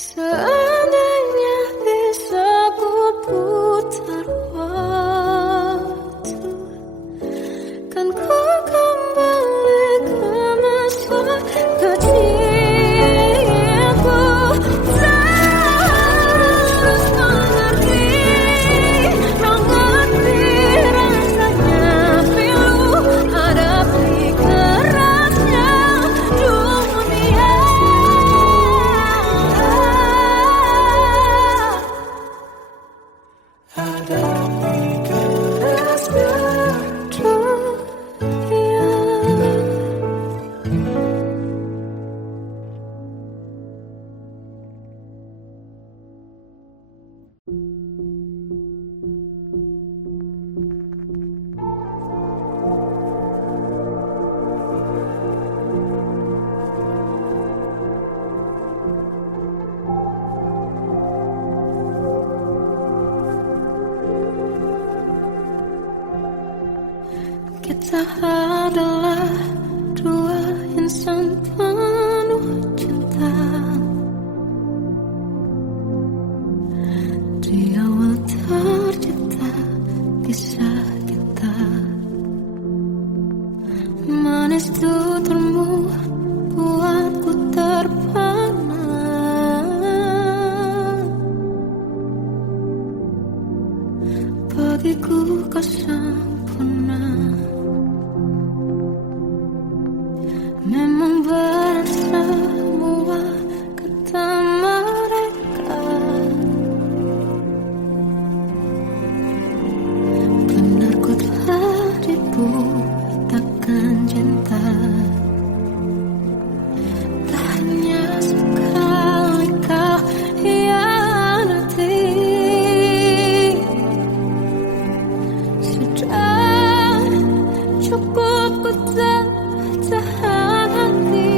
Seandainya bisa ku putar waktu, kan ku kembali ke masa kecilku. Terus mengerti, mengerti rasanya pilu hadapi kerasnya dunia. Hadapi kerasnya dunia. Kita adalah dua insan penuh cinta. Di awal tercipta kisah kita. Manis tuturmu buatku terpana. Bagiku kau sempurna. Memang berat semua kata mereka. Benar ku telah dibutakan cinta. Tak hanya sekali kau hianati. Sudah cukup ku tahan hati.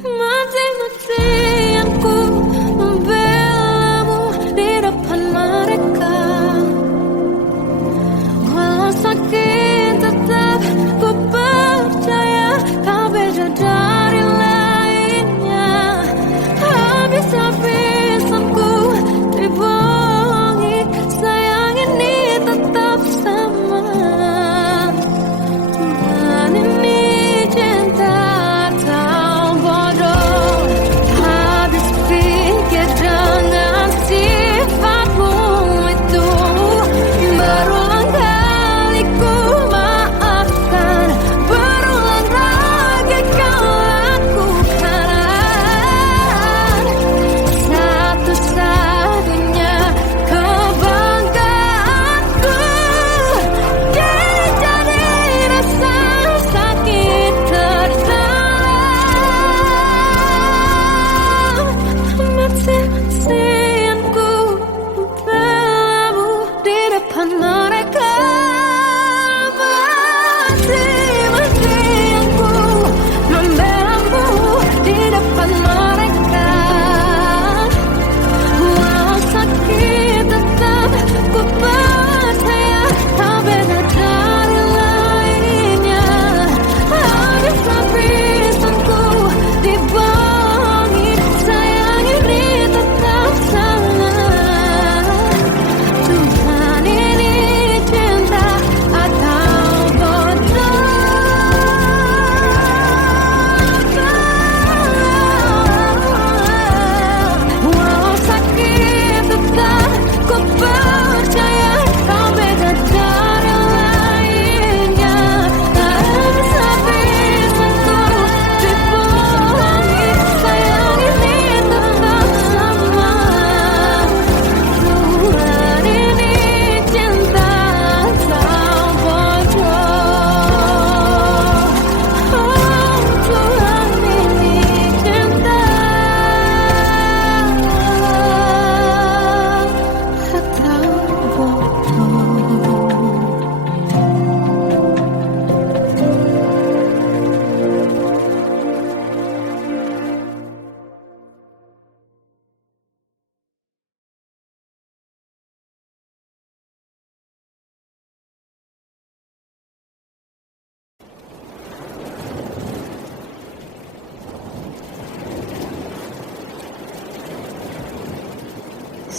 Mati-matian ku membelamu di depan mereka. Walau sakit tetap ku percaya kau beda dari lainnya. Habis-habisan ku dibohongi, sayang ini tetap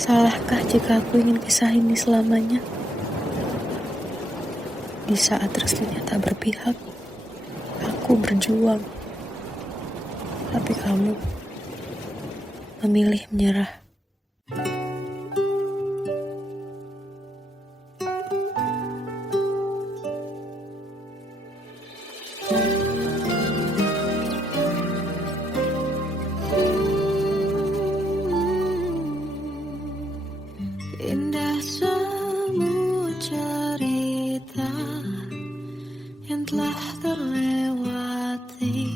Salahkah jika aku ingin kisah ini selamanya? Di saat restunya tak berpihak, aku berjuang. Tapi kamu memilih menyerah. Indah semua cerita yang telah terlewati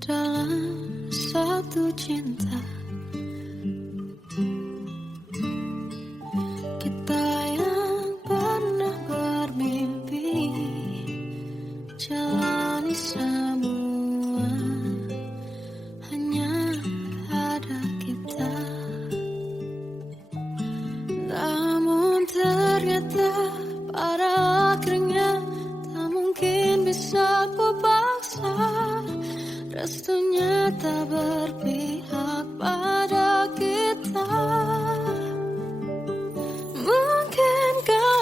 dalam satu cinta. Kita yang pernah bermimpi jalani semua, hanya ada kita. Namun ternyata pada akhirnya tak mungkin bisa ku paksa. Restunya tak berpihak pada kita. Mungkinkah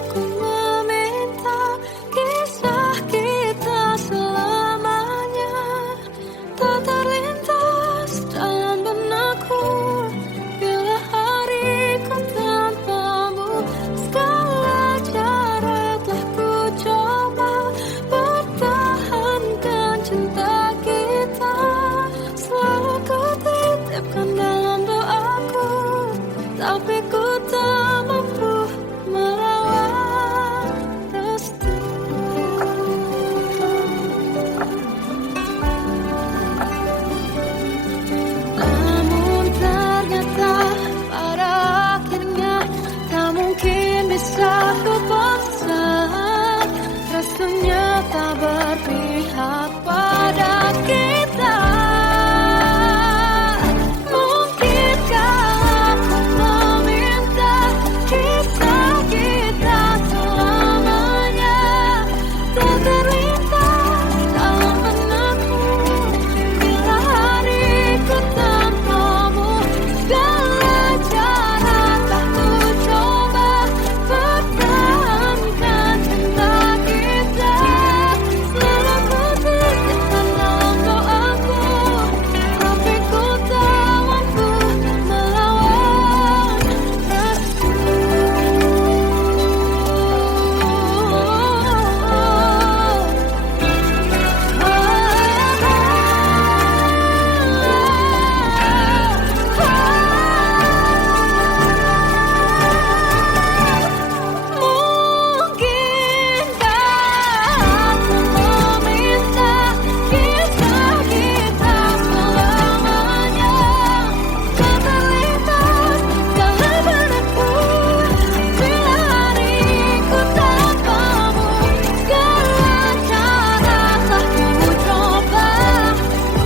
aku meminta kisah kita selamanya tak terlintas dalam benakku bila hariku tanpamu. Segala cara telah ku coba pertahankan cinta kita. Selalu ku titipkan dalam doaku, tapi ku tak mampu merawat restu. Namun ternyata pada akhirnya tak mungkin bisa ku paksa. Restunya tak berpihak pada kita. Mungkinkah aku meminta kisah kita selamanya tak terlintas dalam benakku bila hariku tanpamu. Segala cara telah ku coba pertahankan cinta kita. Selalu ku titipkan dalam doaku, tapi ku tak mampu melawan restu. Mungkinkah aku meminta kisah kita selamanya tak terlintas dalam benakku bila hariku tanpamu. Segala cara telah ku coba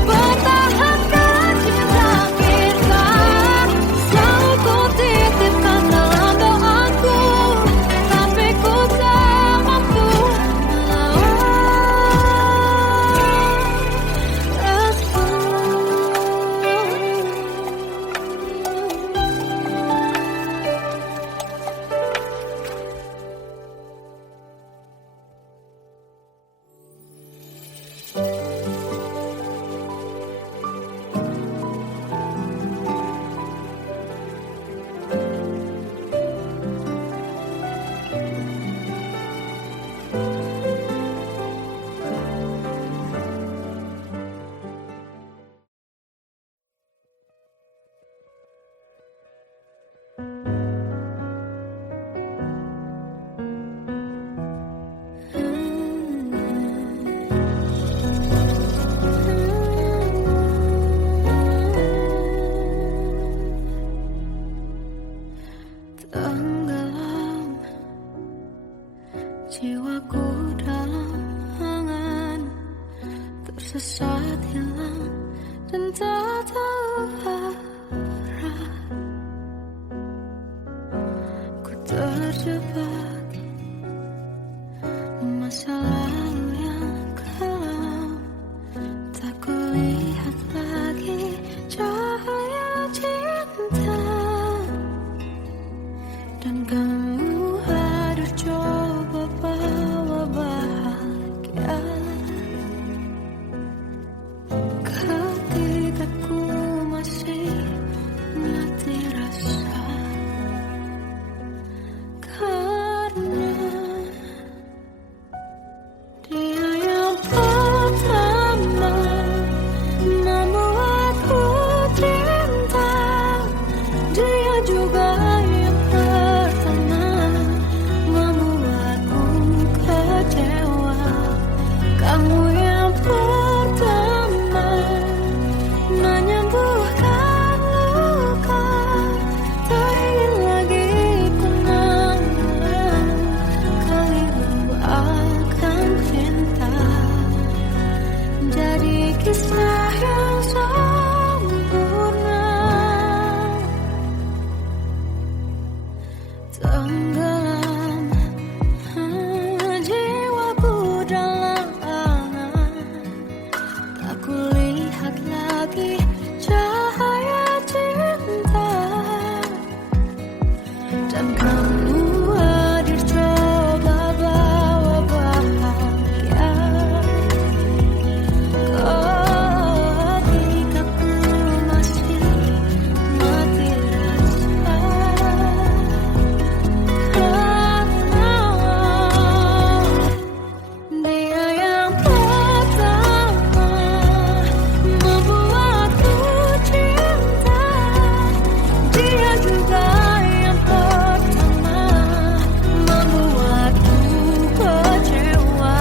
pertahankan cinta kita. Selalu ku titipkan dalam doaku, tapi ku tak mampu melawan tenggelam jiwaku dalam angan, tersesat hilang dan tak tahu arah. Ku terjebak masa lalu yang kelam, tak kulihat lagi cahaya cinta. kamu hadir coba bawa bahagia ketika ku masih mati rasa, karena dia yang pertama membuatku cinta, dia juga yang pertama membuatku kecewa. Kamu yang pertama menyembuhkan luka, tak ingin lagi ku mengulang keliru akan cinta. Jadi kisah yang sempurna, tenggelam jiwaku dalam angan, tak kulihat lagi cahaya cinta. Dan kamu hadir coba bawa bahagia ketika ku masih mati rasa, karena dia yang pertama membuatku cinta, dia juga yang pertama membuatku kecewa.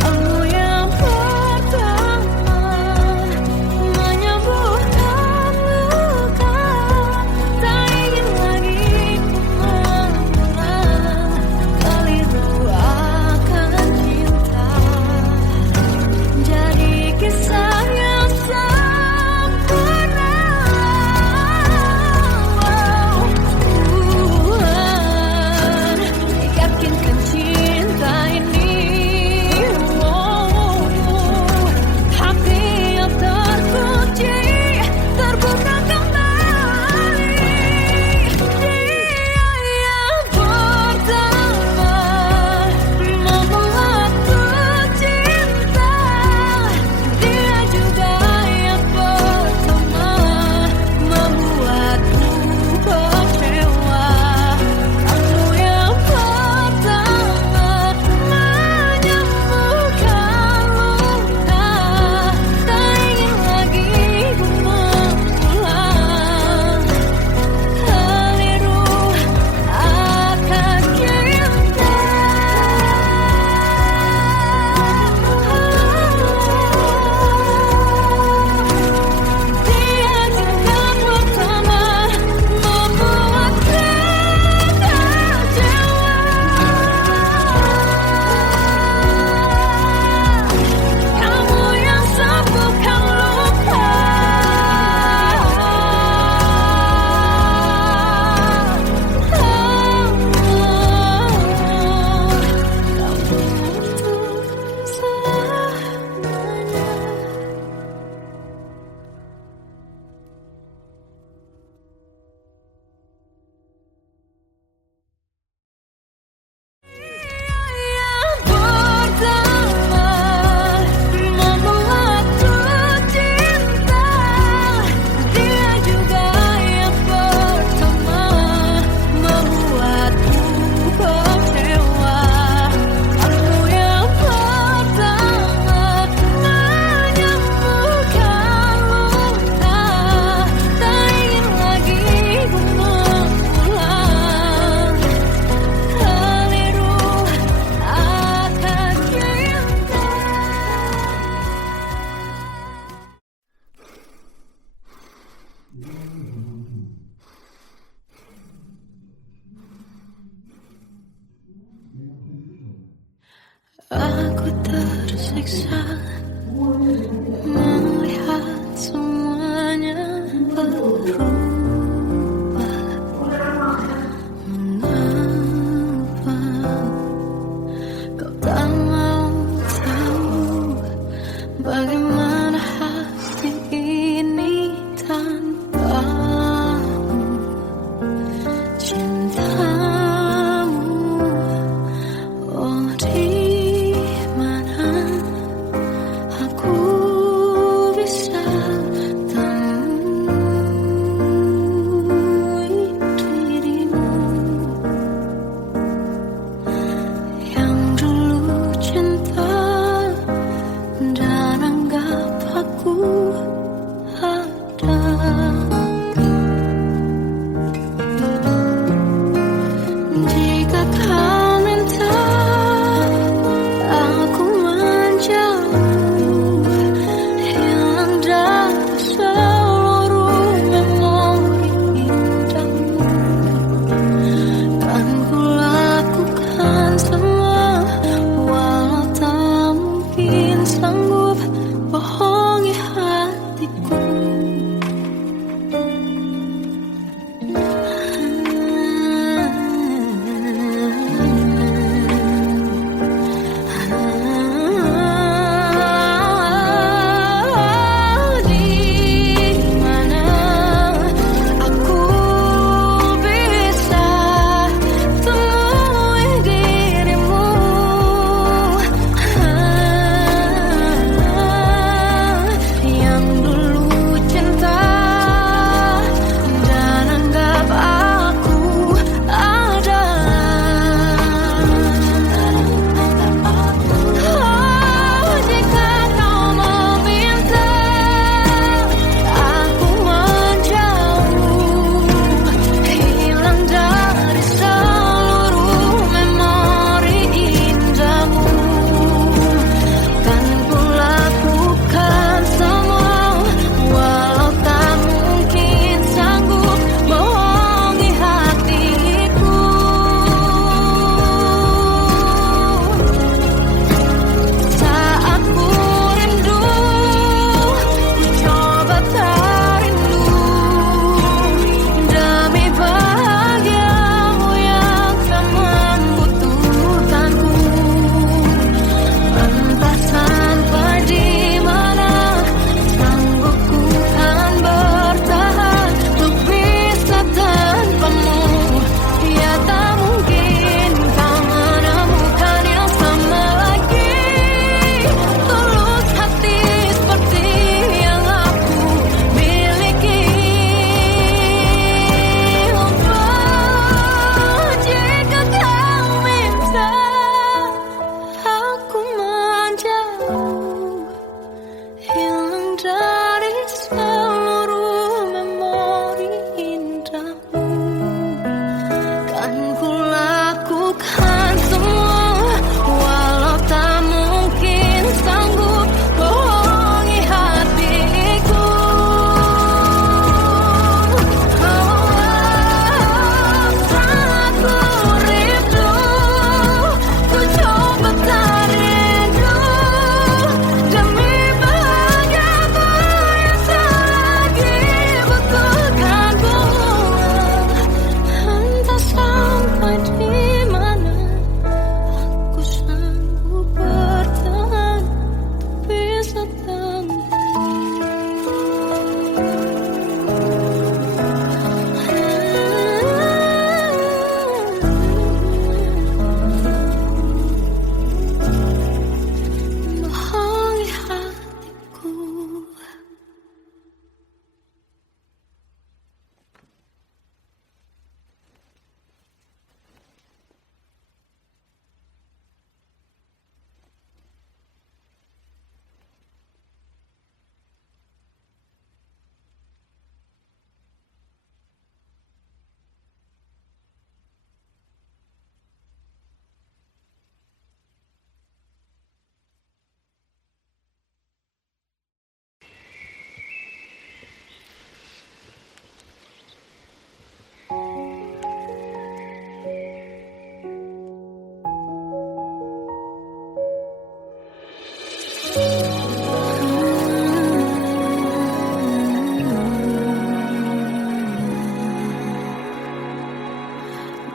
Kamu yang pertama menyembuhkan luka, tak ingin lagi ku mengulang keliru akan cinta. Jadi kisah yang sempurna. Tuhan yakinkan cinta ini, hati yang terkunci terbuka kembali. Dia yang pertama membuatku cinta, dia juga yang pertama membuatku kecewa. Kamu yang pertama menyembuhkan luka, tak ingin lagi ku mengulang keliru akan cinta. Dia juga pertama membuatku kecewa. Kamu yang sembuhkan luka, kamu untuk selamanya. Yang pertama membuatku cinta, dia juga yang pertama membuatku kecewa. Kamu yang pertama menyembuhkan luka, tak ingin lagi ku mengulang keliru akan cinta. Aku tersiksa melihat semuanya berubah. Mengapa kau tak mau tahu bagaimana hati ini tanpamu? Cinta kau minta aku menjauh, hilang dari seluruh memori indahmu. Kan ku lakukan semua, walau tak mungkin sanggup bohongi hatiku.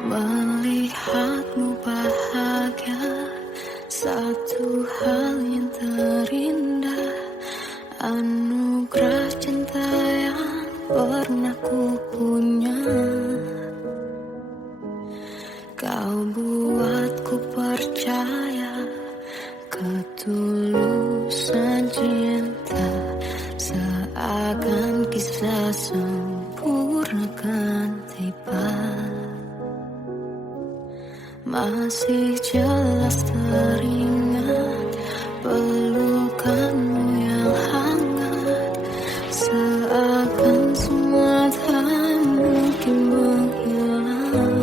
Melihatmu bahagia, satu hal yang terindah, anugerah cinta yang pernah ku punya. Kau buatku percaya ketulusan cinta, seakan kisah sempurna kan tiba. Masih jelas teringat pelukanmu yang hangat, seakan semua tak mungkin menghilang.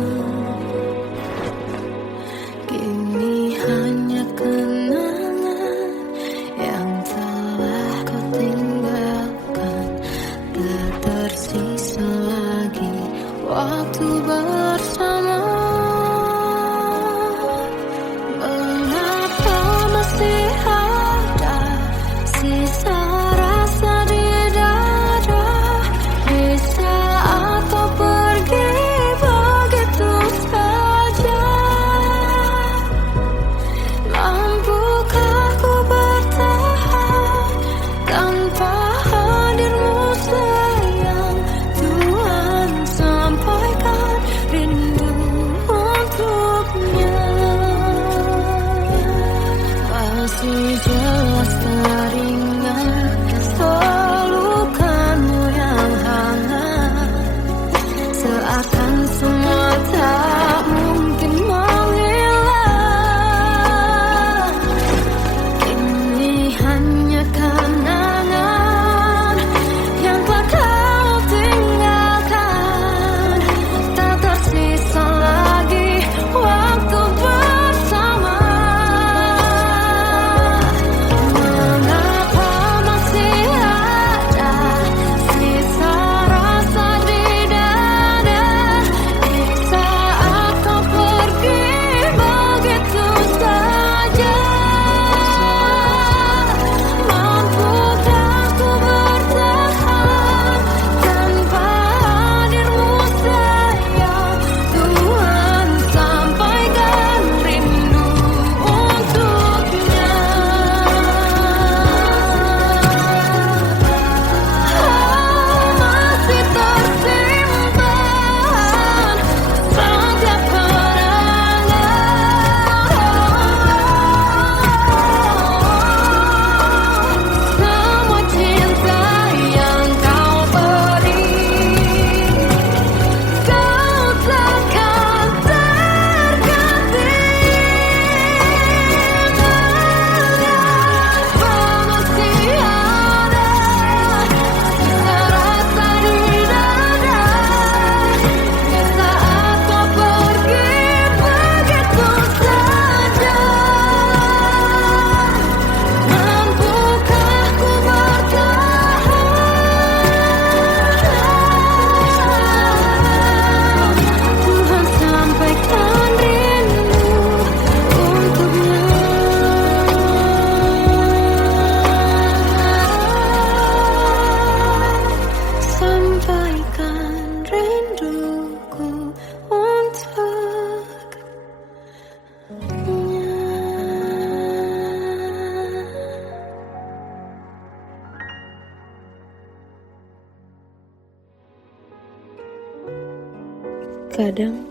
Kadang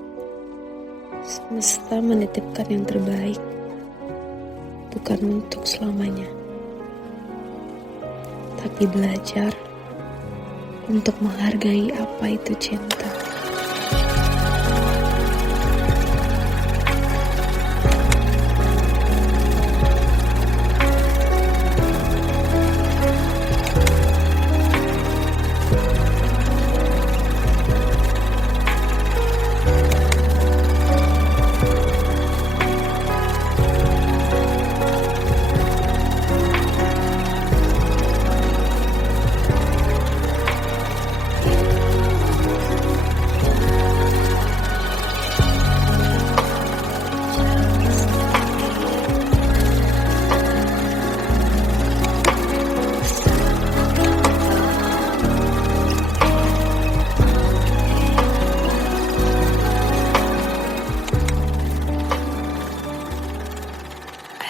semesta menitipkan yang terbaik, bukan untuk selamanya, tapi belajar untuk menghargai apa itu cinta.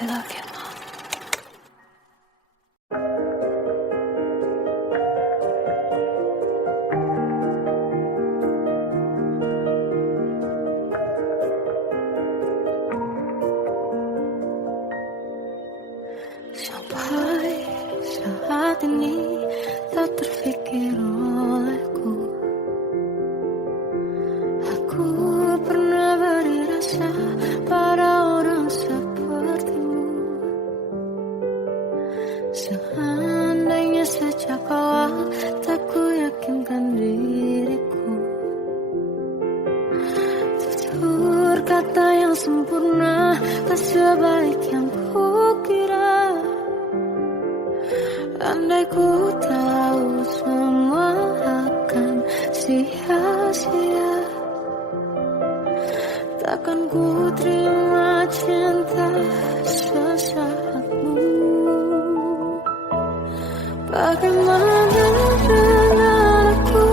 I love you, Mom. Sampai saat ini tak terfikir olehku. Aku pernah beri rasa pada orang sepertimu. Seandainya sejak awal tak ku yakinkan diriku. Tutur kata yang sempurna tak sebaik yang kukira. Andai ku tahu semua akan sia-sia, takkan ku terima cinta sesaatmu. Bagaimana dengan aku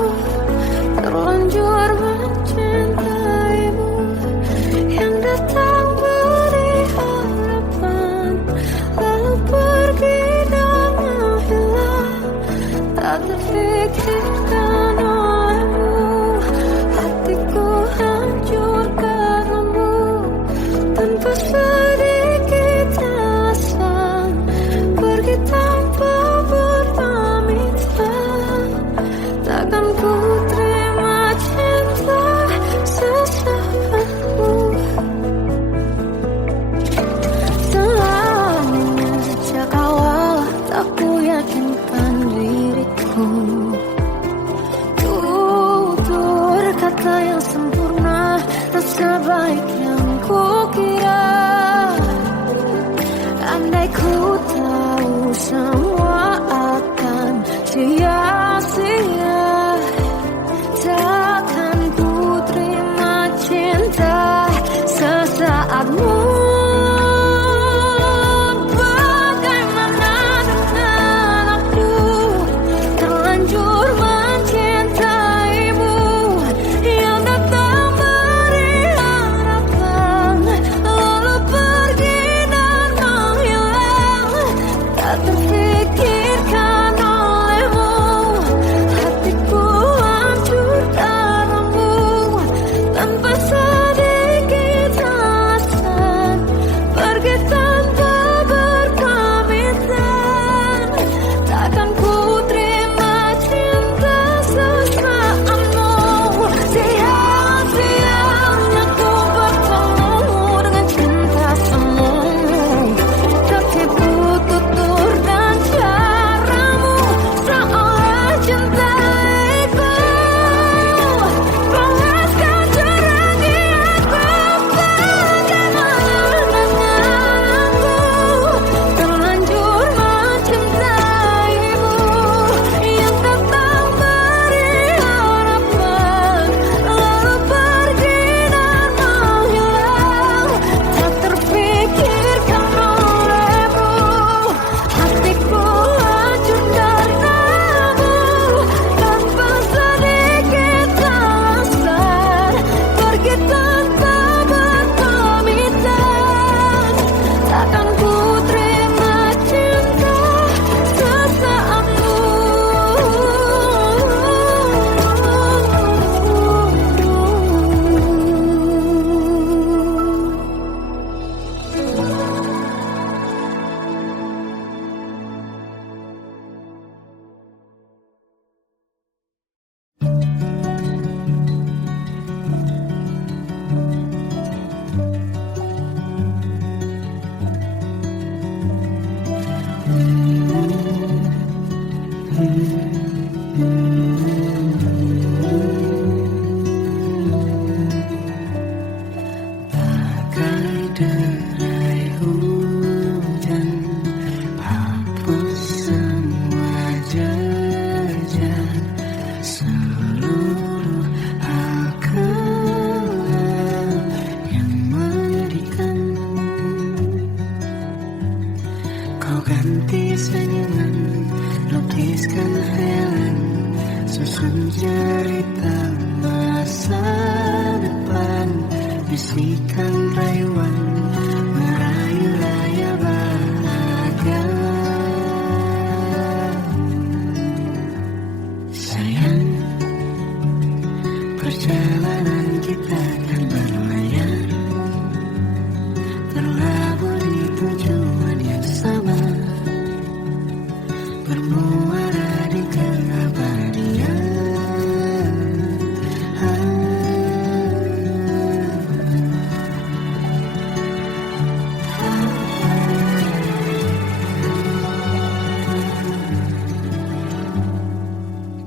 terlanjur mencintaimu, yang datang beri harapan lalu pergi dan menghilang. Tak terfikirkan olehmu, hatiku hancur karenamu. Tanpa sedikit alasan pergi tanpa berpamitan. Takkan ku terima cinta sesaatmu. Selamanya sejak awal tak ku yakinkan diriku. Tutur kata yang sempurna tak sebaik yang kukira. Andai ku tahu semua akan sia-sia, takkan ku terima cinta sesaatmu. Bagaimana dengan aku terlanjur mencintaimu, yang datang beri harapan lalu pergi dan menghilang. Tak terfikirkan olehmu, Bagai derai hujan, hapus semua jejak, seluruh hal kelam yang menyedihkan. Kau ganti senyuman, lukiskan khayalan, susun cerita masa depan, bisikan rayuan, merayu raya bahagia. Sayang, perjalanan kita kan berlayar, terlabur di tujuan yang sama, bermuara di keabadian.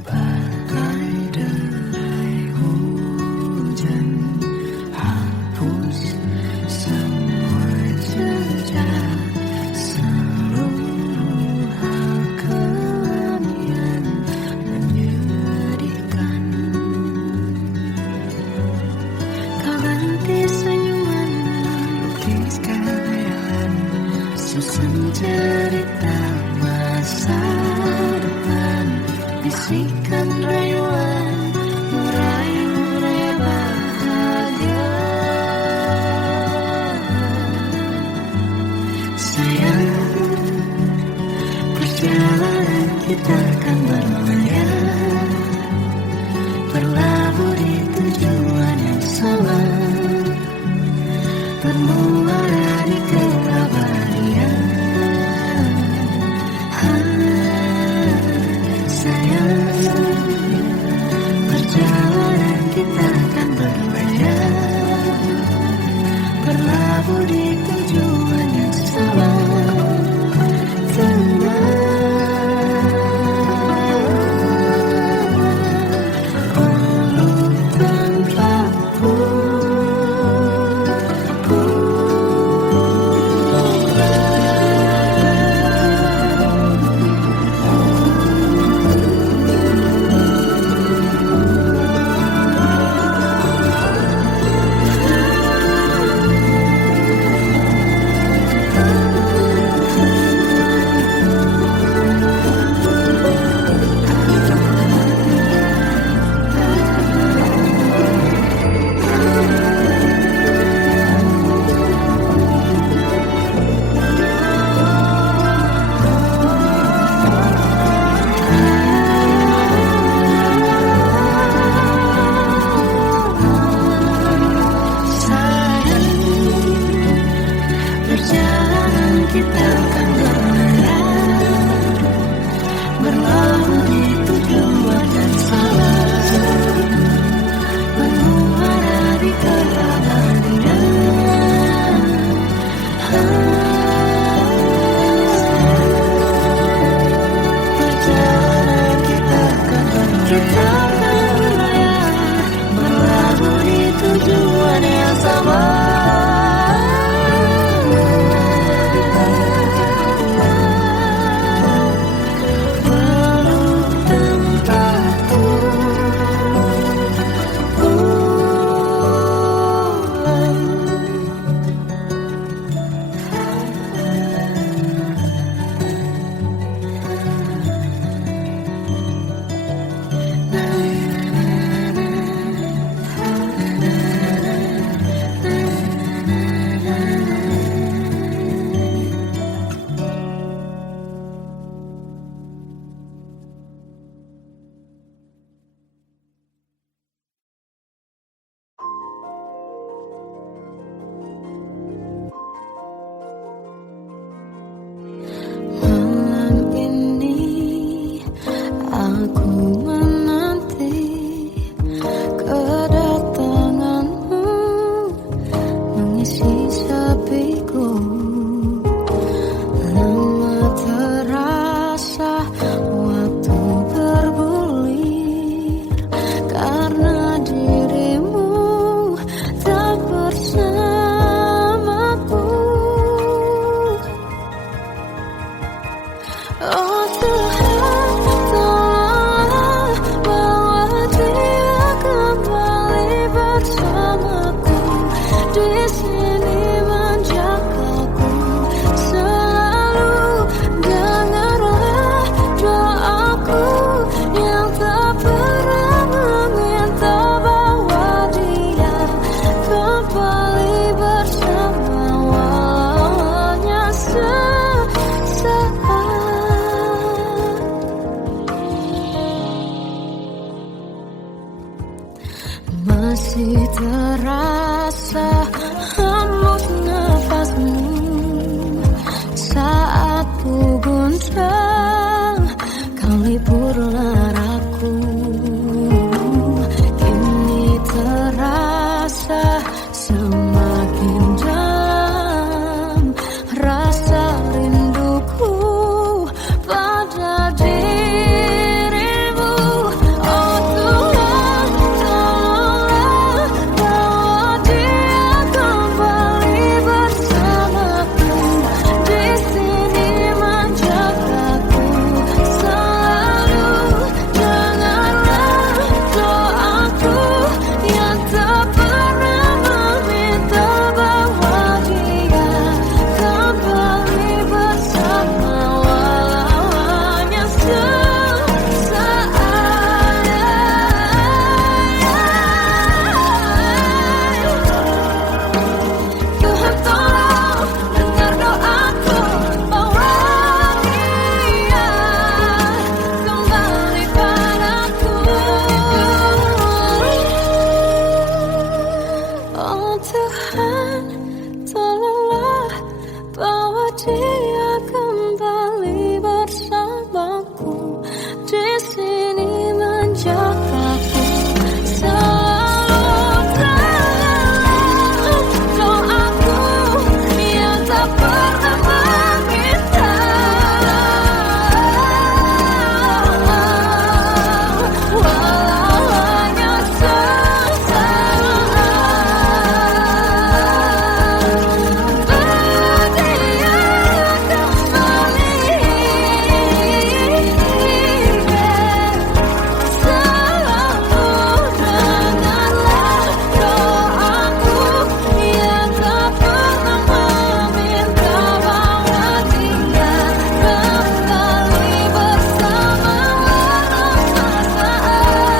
Bagai derai hujan, hapus semua jejak, seluruh hal kelam yang menyedihkan. Kau ganti senyuman, lukiskan khayalan, susun cerita masa depan, bisikan rayuan, merayu raya bahagia. Sayang, perjalanan kita kan berlayar, berlabuh di tujuan yang sama, bermuara di keabadian. Sayang, perjalanan kita akan berlayar, berlabuh di tujuan yang sama, kita akan berlayar, berlabuh di tujuan yang sama, bermuara di keabadian. Perjalanan kita akan berlayar, berlabuh di tujuan yang sama. hembus nafasmu saat ku goncang, kau liburlah aku. Kini terasa semakin dalam rasa rinduku pada dirimu. Oh Tuhan, tolonglah bawa dia kembali bersamaku. Di sini menjagaku selalu. Janganlah doaku yang tak pernah meminta bawa dia kembali bersama, walau hanya sesaat. Tuhan tolong dengar doaku, bawa dia kembali padaku. Oh Tuhan, tolonglah bawa dia kembali bersamaku. Di sini menjagaku selalu. Janganlah doaku yang tak pernah meminta, walau hanya sesaat. Berdia kembali selalu. Dengarlah doaku yang tak pernah meminta, bawa dia kembali bersama, walau sesaat.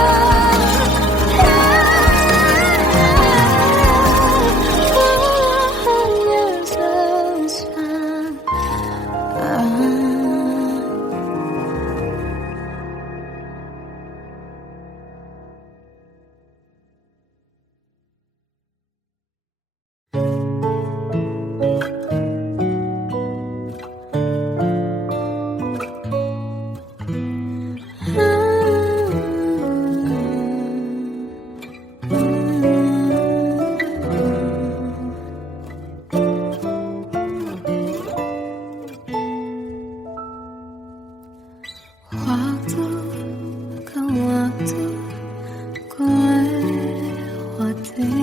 Waktu ke waktu ku lewati,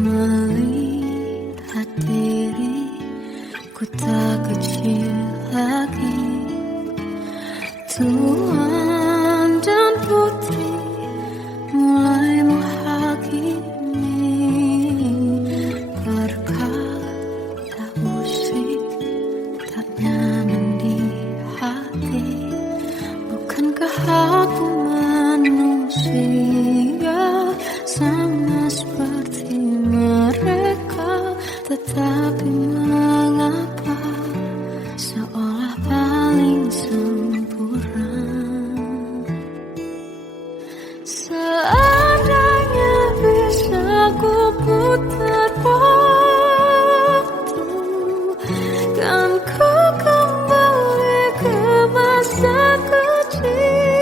melihat diri ku tak kecil lagi. Tuan dan putri mulai menghakimi berkata musik tak nyaman di hati. Bukankah aku manusia sama seperti mereka? Tetapi mengapa seolah paling sempurna? Seandainya bisa ku putar waktu, kan ku kembali ke masa kecilku.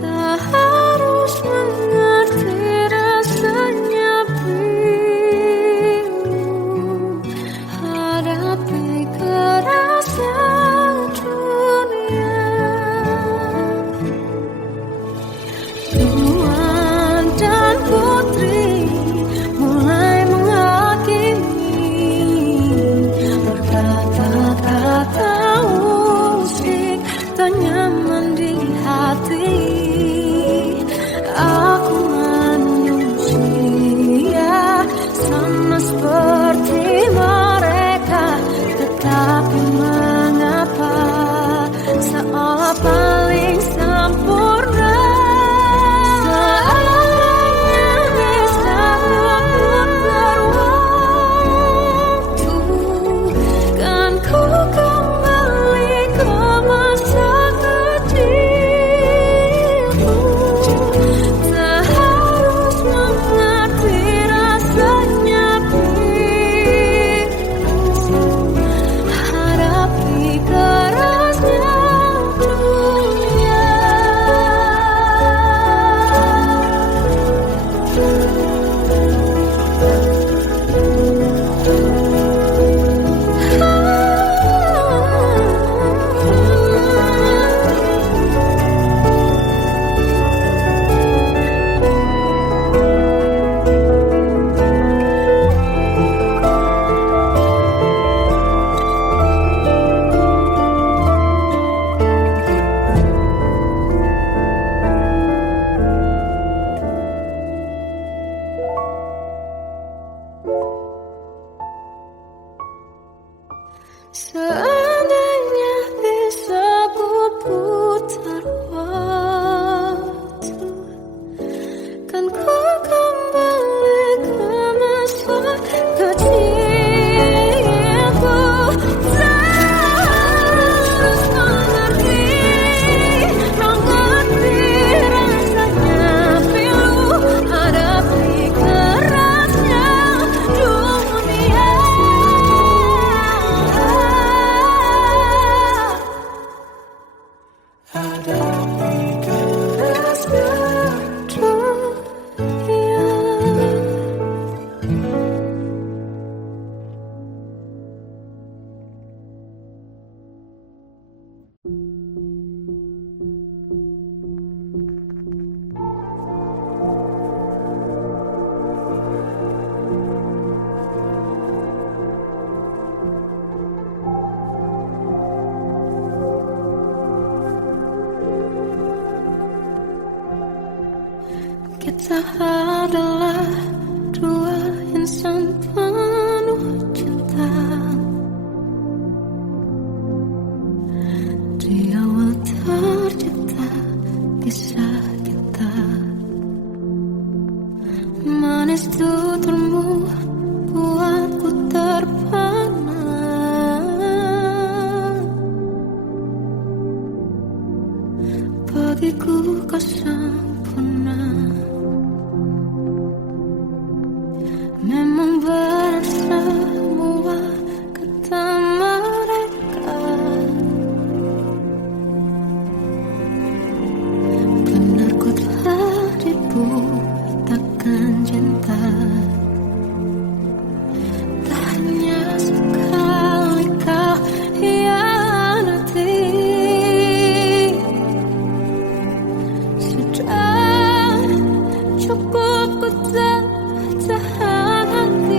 Tak harus mengerti rasanya bila Seandainya bisa ku putar waktu, kan ku kembali ke masa kecilku. Terus mengerti, mengerti rasanya pilu hadapi kerasnya dunia. hadapi kerasnya Kita adalah dua insan penuh cinta. Di awal tercipta kisah kita, manis tuturmu buatku terpana. Bagiku kau sempurna. Memang berat semua kata mereka, benar ku telah dibutakan cinta. Tak hanya sekali kau hianati, sudah cukup ku tahan hati.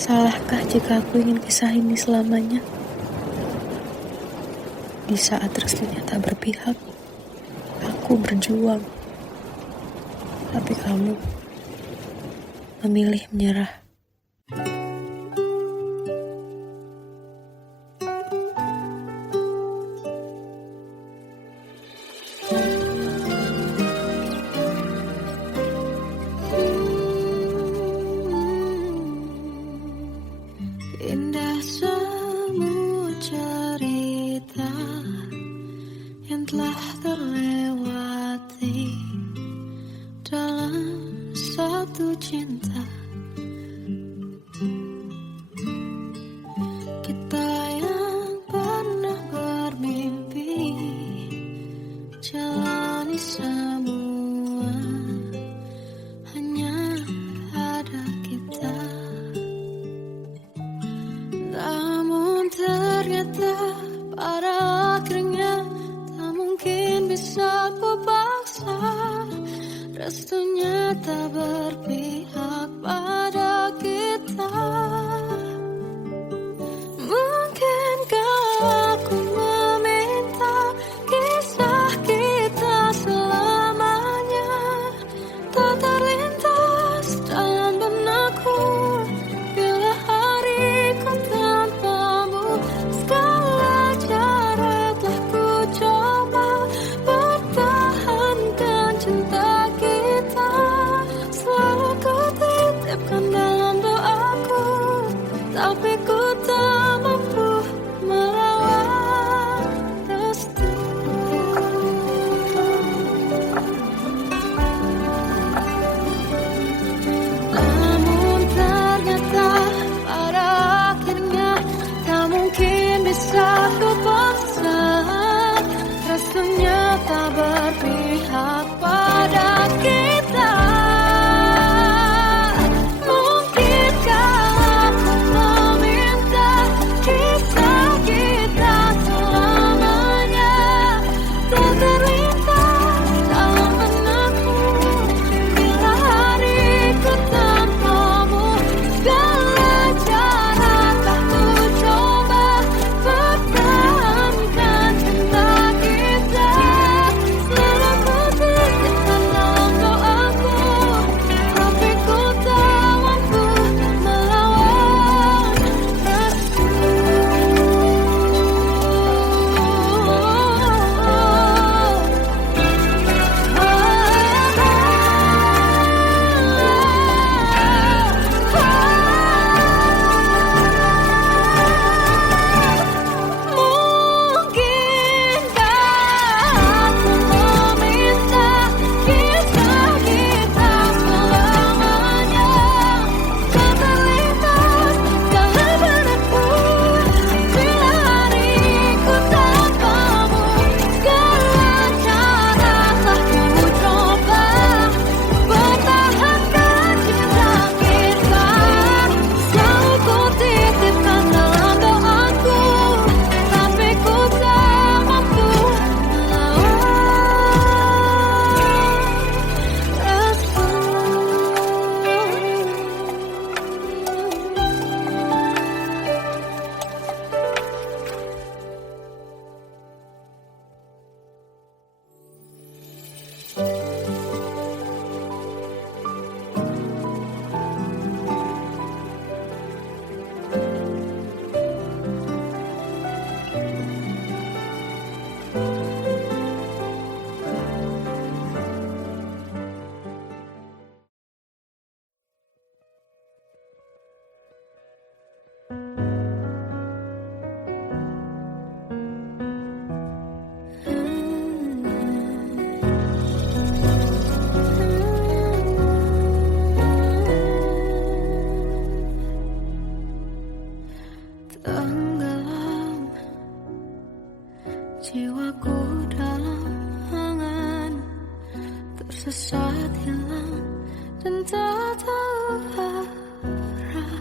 Salahkah jika aku ingin kisah ini selamanya? Di saat restunya tak berpihak, aku berjuang. Tapi kamu memilih menyerah. Indah semua cerita yang telah terlewati dalam satu cinta. Kita yang pernah bermimpi jalani semua, hanya ada kita. Namun ternyata pada akhirnya tak mungkin bisa ku paksa. Restunya tak berpihak pada kita. Mungkinkah aku meminta kisah kita selamanya tak terlintas dalam benakku bila hariku tanpamu. Segala cara telah ku coba pertahankan cinta kita. Selalu ku titipkan dalam doaku, tapi ku tak mampu melawan restu. Namun ternyata pada akhirnya tak mungkin bisa ku paksa. Restunya tak berpihak pada kita. Mungkinkah aku meminta kisah kita selamanya tak terlintas dalam benakku bila hariku tanpamu. Segala cara tak ku coba pertahankan cinta kita. Selalu ku titipkan dalam doaku, tapi ku tak mampu melawan restu. Mungkinkah aku meminta kisah kita selamanya tak terlintas dalam benakku bila hariku tanpamu. Segala cara telah ku coba pertahankan cinta kita. Selalu ku titipkan dalam doaku, tapi ku tak mampu tenggelam jiwaku dalam angan, tersesat hilang dan tak tahu arah.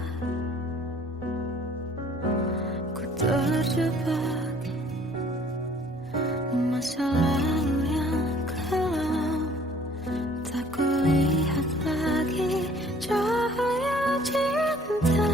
Ku terjebak masa lalu yang kelam, tak kulihat lagi cahaya cinta.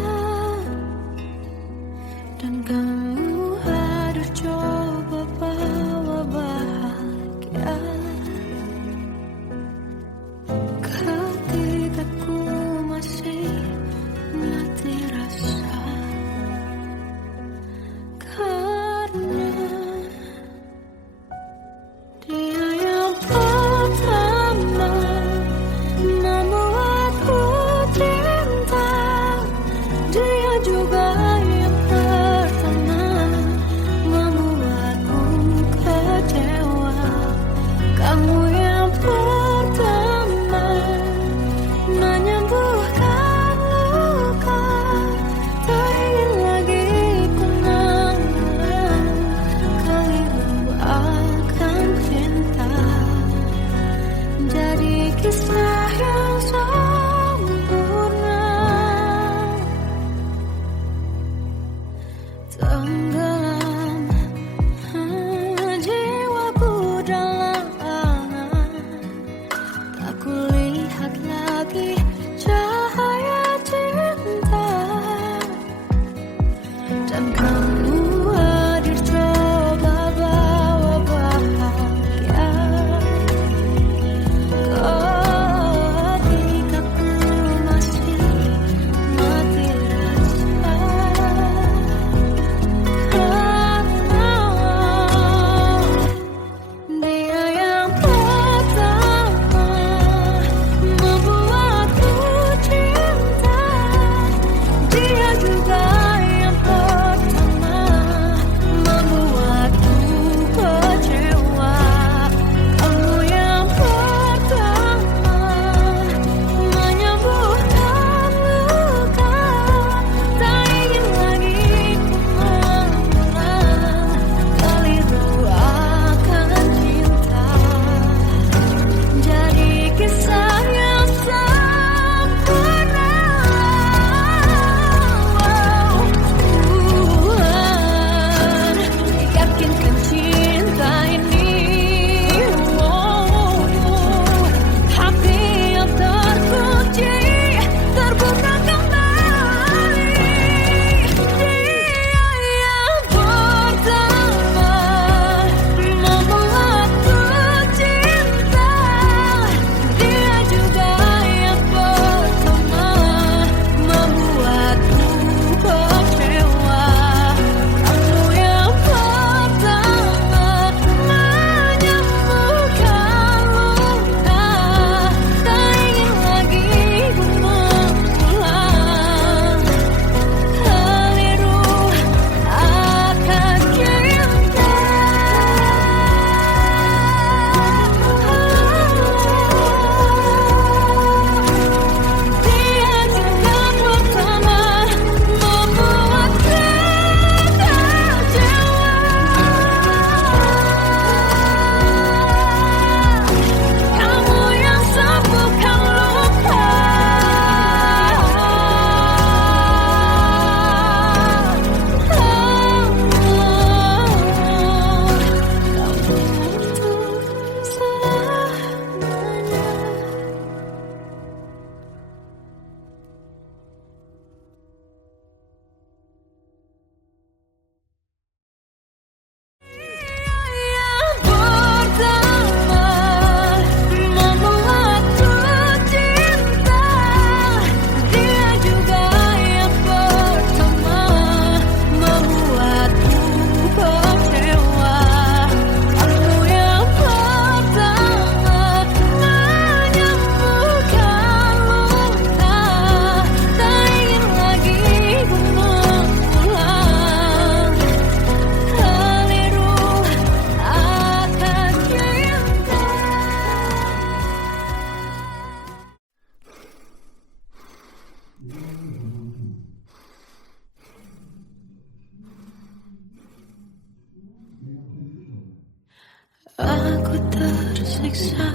tersiksa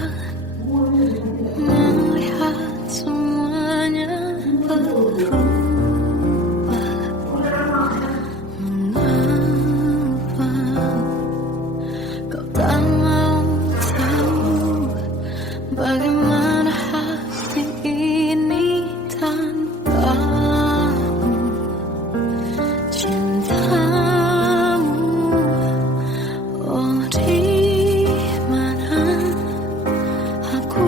melihat semuanya berubah. Mengapa kau tak mau tahu bagaimana hati ini tanpamu? Cintamu, oh di mana aku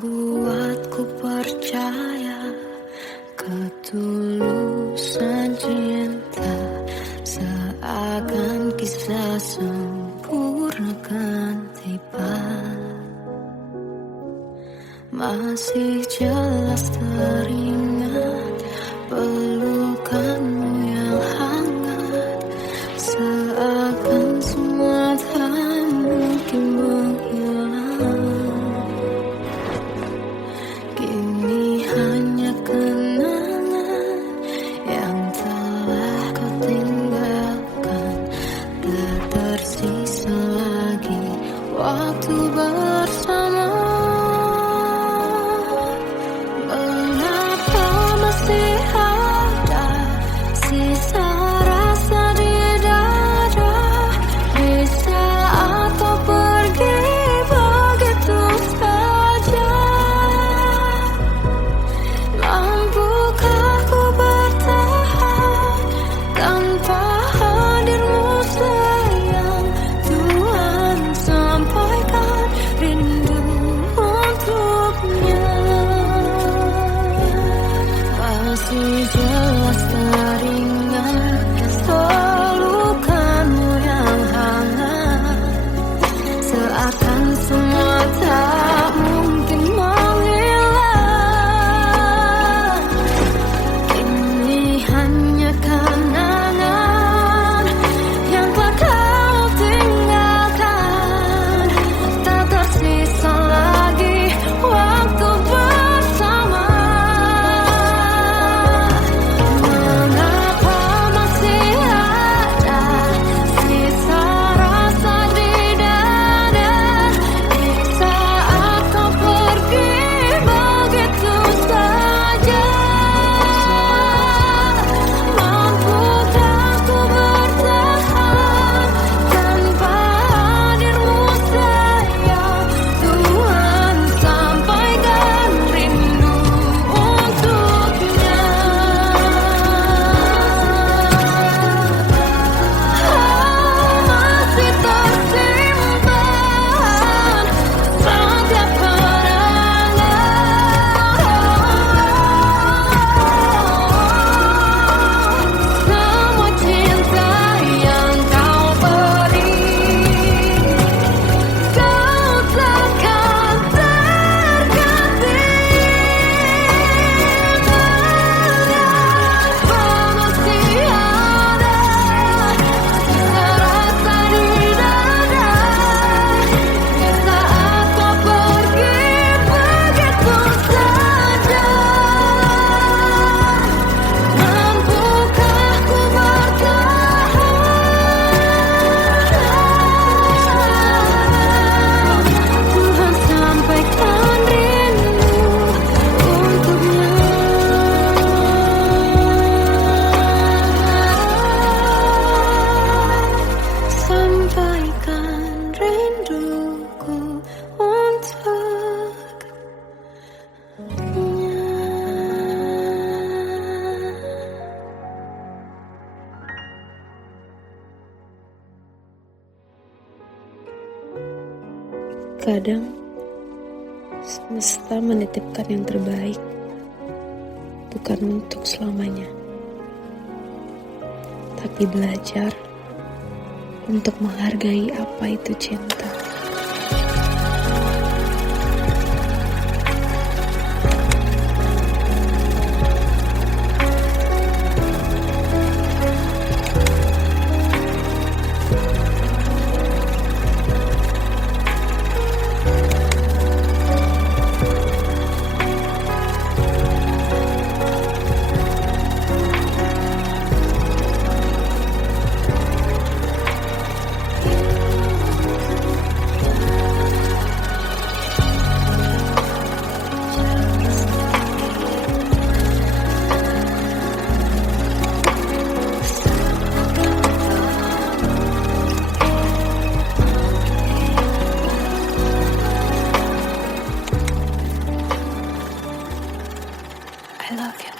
membuatku percaya ketulusan cinta, seakan kisah sempurna kan tiba. Masih jelas teringat pelukanmu yang hangat, seakan semua tak mungkin menghilang. Kini hanya kenangan yang telah kau tinggalkan, tak tersisa lagi waktu bersama. Mengapa masih ada sisa rasa di dada, di saat kau pergi begitu saja? Mampukah ku bertahan tanpa hadirmu sayang? Tuhan, sampaikan rindu untuknya. Masih jelas teringat pelukanmu yang hangat, seakan semua tak mungkin menghilang. Ini hanya kenangan yang telah kau tinggalkan, tak tersisa lagi waktu bersama. Mengapa masih ada sisa rasa di dada, di saat kau pergi begitu saja? Mampukah ku bertahan tanpa hadirmu sayang? Tuhan, sampaikan rindu untuknya. Masih tersimpan setiap kenangan, semua cinta yang kau beri. Kau takkan terganti. Mengapa masih ada sisa rasa di dada, di saat kau pergi begitu saja? Mampukah ku bertahan? Tuhan, sampaikan rindu untuknya. Sampaikan rinduku untuknya. Kadang semesta menitipkan yang terbaik, bukan untuk selamanya, tapi belajar untuk menghargai apa itu cinta. I love you.